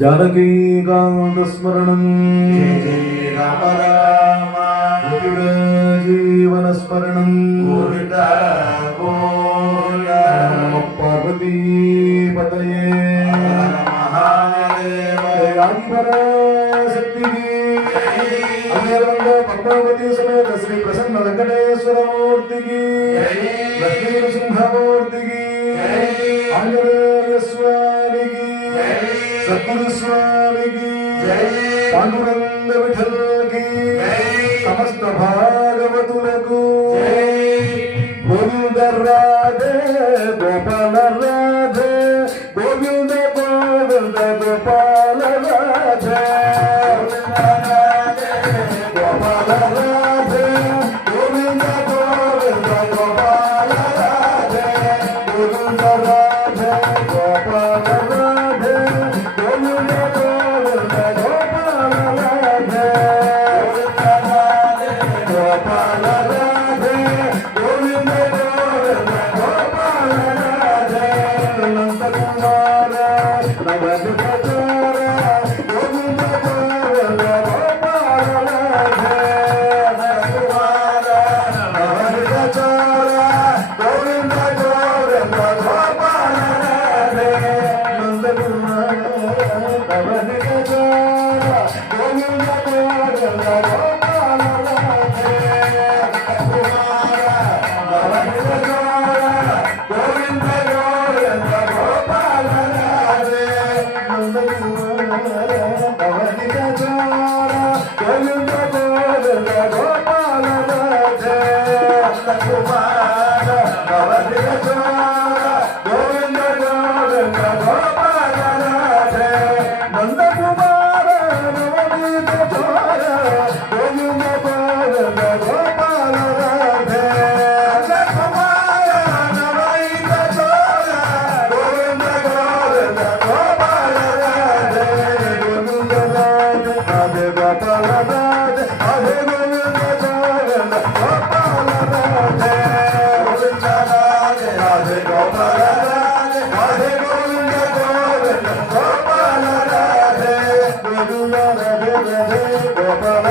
जानकीकान्तस्मरणं जय जय राम राम जीवनस्मरणं गोविन्द गोविन्द नमः पार्वतीपतये महादेव आदिपराशक्ति अमेरंग पद्मावती समेत श्री प्रसन्न वेंकटेश्वर मूर्ति की लक्ष्मी नृसिंहमूर्ति की आंजनेय स्वामी की सद्गुरु स्वामी की पांडुरंग विठल की समस्त भागवतुలకు गोविंद राधे गोपाल राधे गोविंद गोविंद गोपाल राधे गोपाल राधे गोविंद गोविंद गोपाल राधे गोविंद राधे गोपाल राधे गोविंद गोविंद गोपाल राधे गोपाल राधे गोविंद गोविंद गोपाल राधे नंद कुमार नवद्वीप गोविंद गोविंद गोपाल राधे कुमार नवद्वीप गोविंद गोविंद गोपाल राधे नंद कुमार नवद्वीप गोविंद गोविंद गोपाल राधे कुमार नवद्वीप गोविंद गोविंद गोपाल राधे नंद कुमार नवद्वीप गोविंद गोविंद गोपाल राधे नंद कुमार नवद्वीप गोविंद गोविंद गोपाल राधे नंद कुमार नवद्वीप गोविंद गोविंद गोपाल राधे नंद कुमार नवद्वीप गोविंद गोविंद गोपाल राधे गोविंद राधे राधे गोपाल राधे राधे गोविंद गोविंद गोपाल राधे गोविंद राधे राधे गोपाल राधे राधे गोविंद गोविंद गोपाल राधे गोविंद राधे राधे गोपाल